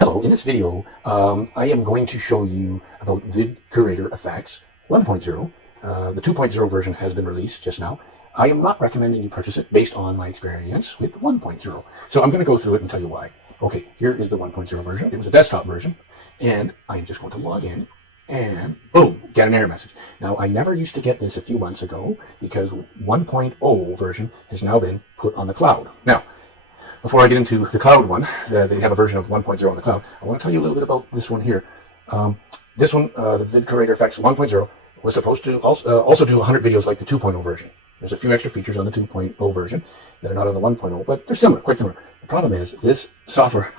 Hello, in this video, I am going to show you about VidcuratorFX 1.0. The 2.0 version has been released just now. I am not recommending you purchase it based on my experience with 1.0. So I'm going to go through it and tell you why. Okay, here is the 1.0 version. It was a desktop version, and I'm just going to log in, and boom, get an error message. Now, I never used to get this a few months ago because 1.0 version has now been put on the cloud. Now, before I get into the cloud one, they have a version of 1.0 on the cloud. I want to tell you a little bit about this one here. This one, the VidcuratorFX 1.0, was supposed to also do 100 videos like the 2.0 version. There's a few extra features on the 2.0 version that are not on the 1.0, but they're similar, quite similar. The problem is this software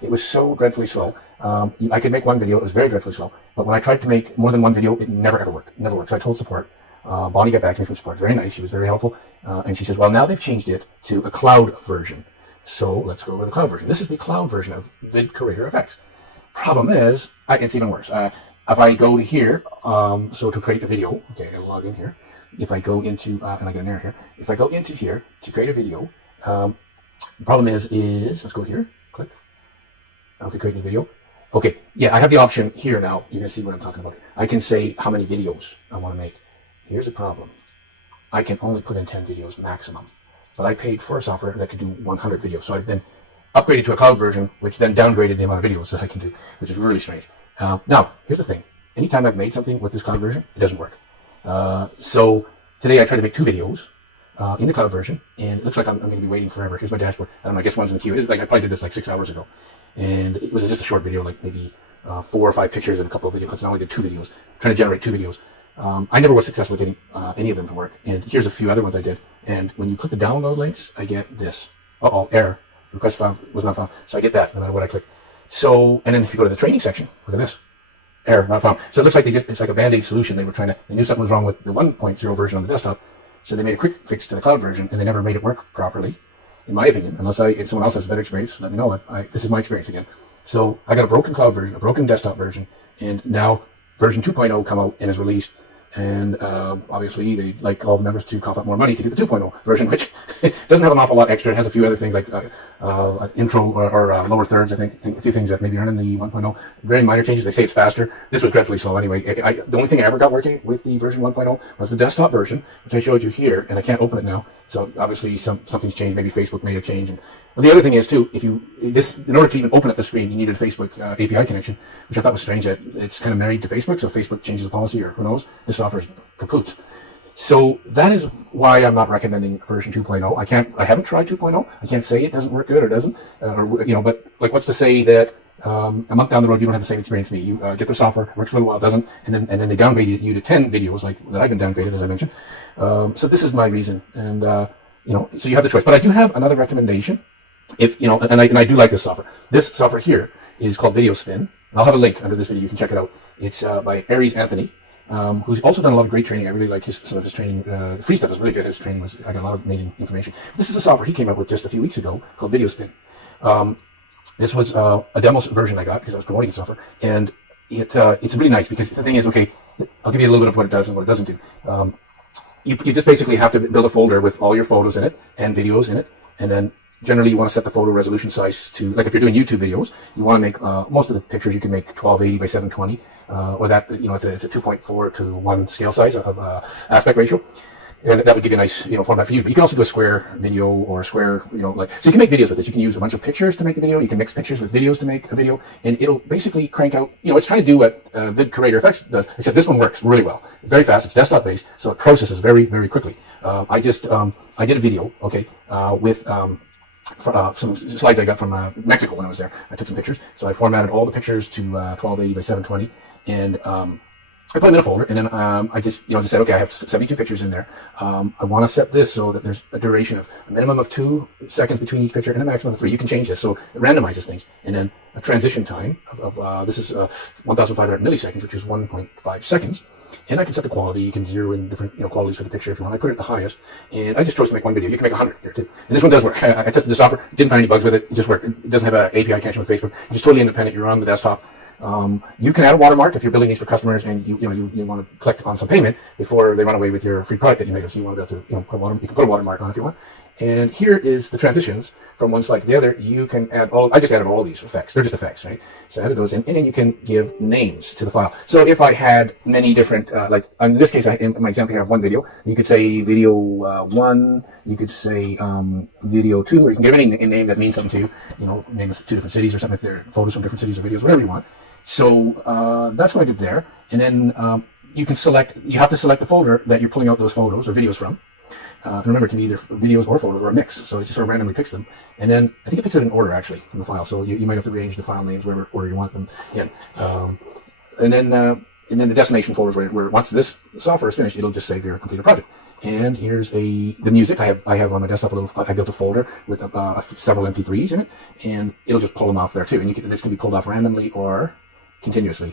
it was so dreadfully slow. I could make one video, it was very dreadfully slow, but when I tried to make more than one video, it never ever worked. It never worked. So I told support. Bonnie got back to me from support. Very nice. She was very helpful. And she says, well, now they've changed it to a cloud version. So let's go over to the cloud version. This is the cloud version of VidcuratorFX. Problem is, it's even worse. If I go to here, so to create a video, okay, I gotta log in here. If I go into, and I get an error here. If I go into here to create a video, the problem is, let's go here, click. Okay, create a new video. Okay, yeah, I have the option here now. You're gonna see what I'm talking about. I can say how many videos I wanna make. Here's the problem. I can only put in 10 videos maximum. But I paid for a software that could do 100 videos. So I've been upgraded to a cloud version, which then downgraded the amount of videos that I can do, which is really strange. Now, here's the thing. Anytime I've made something with this cloud version, it doesn't work. So today I tried to make 2 videos in the cloud version, and it looks like I'm going to be waiting forever. Here's my dashboard. I don't know, I guess one's in the queue. It's like I probably did this like 6 hours ago. And it was just a short video, like maybe 4 or 5 pictures and a couple of video clips. And I only did 2 videos, trying to generate 2 videos. I never was successful getting any of them to work. And here's a few other ones I did. And when you click the download links, I get this. Error. Request file was not found. So I get that no matter what I click. So, and then if you go to the training section, look at this. Error, not found. So it looks like it's like a band-aid solution. They knew something was wrong with the 1.0 version on the desktop. So they made a quick fix to the cloud version, and they never made it work properly, in my opinion. Unless if someone else has a better experience, let me know. This is my experience again. So I got a broken cloud version, a broken desktop version, and now version 2.0 come out and is released. And obviously, they'd like all the members to cough up more money to get the 2.0 version, which doesn't have an awful lot extra. It has a few other things like intro or lower thirds, I think, a few things that maybe aren't in the 1.0. Very minor changes. They say it's faster. This was dreadfully slow anyway. The only thing I ever got working with the version 1.0 was the desktop version, which I showed you here, and I can't open it now. So obviously, something's changed. Maybe Facebook made a change. And the other thing is too, in order to even open up the screen, you needed a Facebook API connection, which I thought was strange that it's kind of married to Facebook. So Facebook changes the policy, or who knows? This software's kapoots. So that is why I'm not recommending version 2.0. I haven't tried 2.0. I can't say it doesn't work good or doesn't, but like, what's to say that a month down the road you don't have the same experience as me? You get the software, works for a while, doesn't, and then they downgrade you to 10 videos like that I've been downgraded, as I mentioned. So this is my reason, and so you have the choice. But I do have another recommendation. And I do like this software. This software here is called Videospinn. I'll have a link under this video. You can check it out. It's by Aries Anthony, who's also done a lot of great training. I really like some of his training. Free stuff is really good. His training I got a lot of amazing information. This is a software he came out with just a few weeks ago called Videospinn. This was a demo version I got because I was promoting the software, and it's really nice because the thing is, okay, I'll give you a little bit of what it does and what it doesn't do. You just basically have to build a folder with all your photos in it and videos in it, and then generally you want to set the photo resolution size to, like if you're doing YouTube videos, you want to make, most of the pictures you can make 1280 by 720, or that, it's a 2.4 to 1 scale size of aspect ratio. And that would give you a nice, format for you. But you can also do a square video or a square, so you can make videos with this. You can use a bunch of pictures to make the video. You can mix pictures with videos to make a video, and it'll basically crank out, it's trying to do what VidcuratorFX does, except this one works really well. Very fast. It's desktop based, so it processes very, very quickly. I did a video, with, some slides I got from Mexico when I was there. I took some pictures, so I formatted all the pictures to 1280 by 720, and I put them in a folder, and then I just said, okay, I have 72 pictures in there. I want to set this so that there's a duration of a minimum of 2 seconds between each picture and a maximum of 3. You can change this, so it randomizes things, and then a transition time of this is 1,500 milliseconds, which is 1.5 seconds. And I can set the quality. You can zero in different qualities for the picture if you want. I put it at the highest, and I just chose to make one video. You can make 100 here too. And this one does work. I tested the software, didn't find any bugs with it. It just worked. It doesn't have an API connection with Facebook. It's just totally independent. You're on the desktop. You can add a watermark if you're building these for customers, and you want to collect on some payment before they run away with your free product that you made. So you want to be able to you can put a watermark on if you want. And here is the transitions from one slide to the other. You can add I just added all these effects. They're just effects, right? So I added those in, and then you can give names to the file. So if I had many different, like in this case, in my example, I have one video. You could say video 1, you could say video 2, or you can give any name that means something to you. You know, name it 2 different cities or something, if they're photos from different cities or videos, whatever you want. So that's what I did there. And then you can select, you have to select the folder that you're pulling out those photos or videos from. And remember, it can be either videos or photos or a mix. So it just sort of randomly picks them. And then I think it picks it in order, actually, from the file. So you might have to arrange the file names wherever order you want them in. And then the destination folders where once this software is finished, it'll just save your completed project. And here's the music. I have on my desktop I built a folder with several MP3s in it, and it'll just pull them off there too. And this can be pulled off randomly or continuously.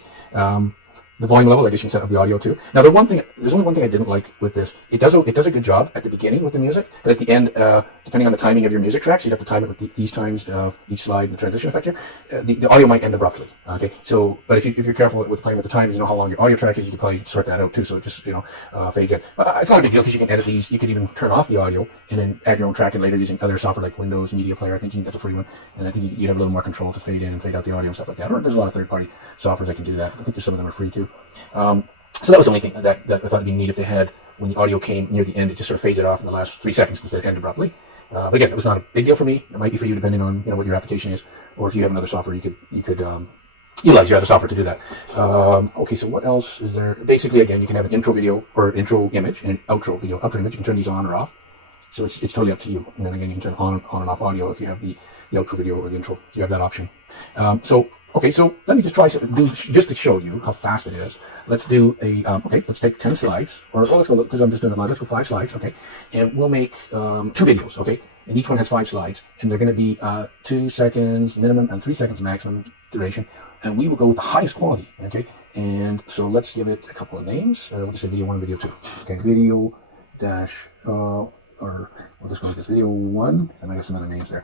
The volume level, I guess you can set up the audio too. Now, there's only one thing I didn't like with this. It does a good job at the beginning with the music, but at the end, depending on the timing of your music tracks, you'd have to time it with these times of each slide, the transition effect here. The audio might end abruptly. Okay, so but if you're careful with playing with the time, you know how long your audio track is, you can probably sort that out too. So it just fades in. It's not a big deal because you can edit these. You could even turn off the audio and then add your own track in later using other software like Windows Media Player. I think that's a free one, and I think you have a little more control to fade in and fade out the audio and stuff like that. Or there's a lot of third-party softwares that can do that. I think some of them are free too. So that was the only thing that I thought would be neat if they had, when the audio came near the end, it just sort of fades it off in the last 3 seconds instead of end abruptly. But again, it was not a big deal for me. It might be for you depending on what your application is, or if you have another software, you could utilize your other software to do that. Okay, so what else is there? Basically, again, you can have an intro video or intro image and an outro video, outro image. You can turn these on or off. So it's totally up to you. And then again, you can turn on and off audio if you have the outro video or the intro. You have that option. Okay, so let me just try something, just to show you how fast it is. Let's do let's take 10 slides, let's go, because I'm just doing it live, let's go 5 slides, okay? And we'll make 2 videos, okay? And each one has 5 slides, and they're going to be 2 seconds minimum and 3 seconds maximum duration. And we will go with the highest quality, okay? And so let's give it a couple of names. We'll just say video 1 and video 2. Okay, video dash, or we'll just go with this video 1, and I got some other names there.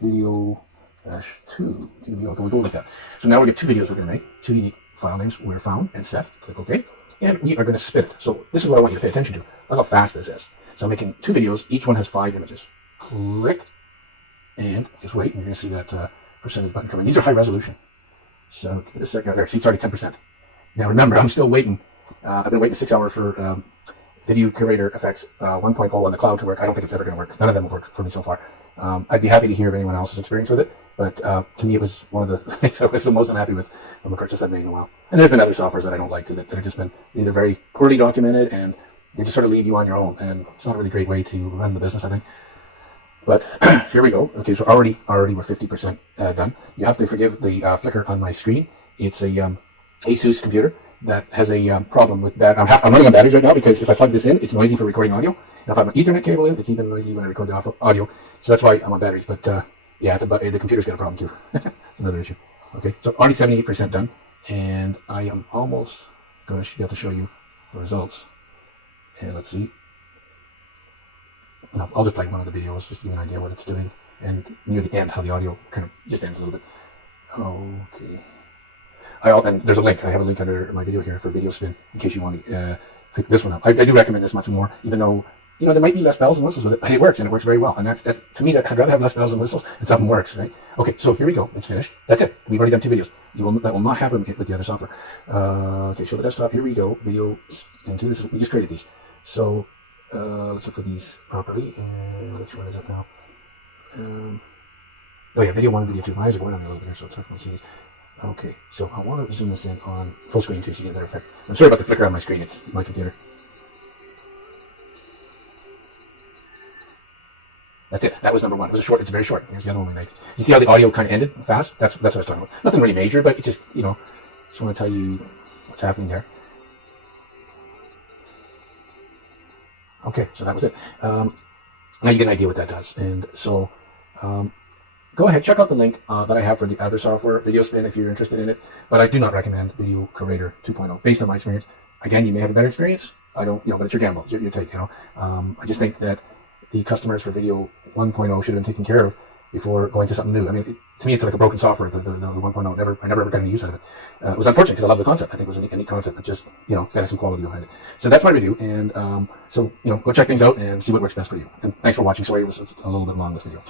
Video dash 2. Okay, we'll go with that. So now we get 2 videos we're going to make. 2 unique file names were found and set. Click OK. And we are going to spin it. So this is what I want you to pay attention to. Look how fast this is. So I'm making 2 videos. Each one has 5 images. Click. And just wait. And you're going to see that percentage button coming. These are high resolution. So give it a second. There. See, it's already 10%. Now remember, I'm still waiting. I've been waiting 6 hours for VidcuratorFX 1.0 on the cloud to work. I don't think it's ever going to work. None of them have worked for me so far. I'd be happy to hear of anyone else's experience with it, but to me it was one of the things I was the most unhappy with from a purchase I've made in a while. And there's been other softwares that I don't like too, that have just been either very poorly documented and they just sort of leave you on your own, and it's not a really great way to run the business, I think. But here we go. Okay, so already we're 50% done. You have to forgive the flicker on my screen. It's a Asus computer that has a problem with that. I'm running on batteries right now because if I plug this in, it's noisy for recording audio. Now if I have an Ethernet cable in, it's even noisy when I record the audio. So that's why I'm on batteries. But yeah, the computer's got a problem too. It's another issue. Okay, so already 78% done, and I am almost going to be able to show you the results. And let's see. No, I'll just play one of the videos just to give you an idea what it's doing. And near the end, how the audio kind of just ends a little bit. Okay. And there's a link. I have a link under my video here for Videospinn in case you want to pick this one up. I do recommend this much more, even though there might be less bells and whistles with it, but it works, and it works very well. And that's to me, I'd rather have less bells and whistles and something works, right? Okay, so here we go. It's finished. That's it. We've already done 2 videos. That will not happen with the other software. Okay, show the desktop. Here we go. Video and 2. We just created these. So let's look for these properly. And which one is it now? Oh yeah, video 1 and video 2. My eyes are going on me a little bit here, so it's hard for me to see these. Okay, so I want to zoom this in on full screen too, so you get a better effect. I'm sorry about the flicker on my screen. It's my computer. That's it. That was number 1. It was short. It's very short. Here's the other one we made. You see how the audio kind of ended fast? That's what I was talking about. Nothing really major, but it just just want to tell you what's happening there. Okay, so that was it. Now you get an idea what that does, and so. Go ahead, check out the link that I have for the other software, Videospinn, if you're interested in it. But I do not recommend Video Curator 2.0, based on my experience. Again, you may have a better experience. I don't, but it's your gamble. It's your take, I just think that the customers for Video 1.0 should have been taken care of before going to something new. I mean, to me, it's like a broken software, the 1.0. I never ever got any use out of it. It was unfortunate because I love the concept. I think it was a neat concept, but just, it's got some quality behind it. So that's my review. And so, go check things out and see what works best for you. And thanks for watching. Sorry, it's a little bit long, this video.